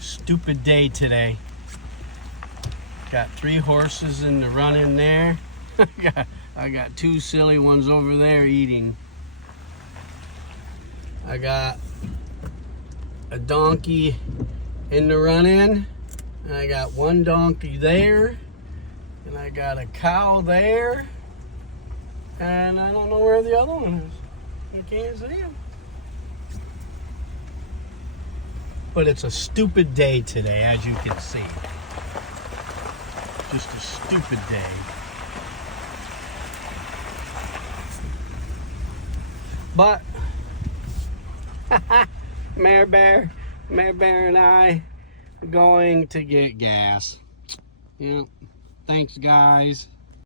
Stupid day today. Got 3 horses in the run in there. I got 2 silly ones over there eating. I got a donkey in the run-in. And I got 1 donkey there. And I got a cow there. And I don't know where the other one is. I can't see him. But it's a stupid day today, as you can see. Just a stupid day. But Mare Bear and I are going to get gas. Yep. Thanks, guys.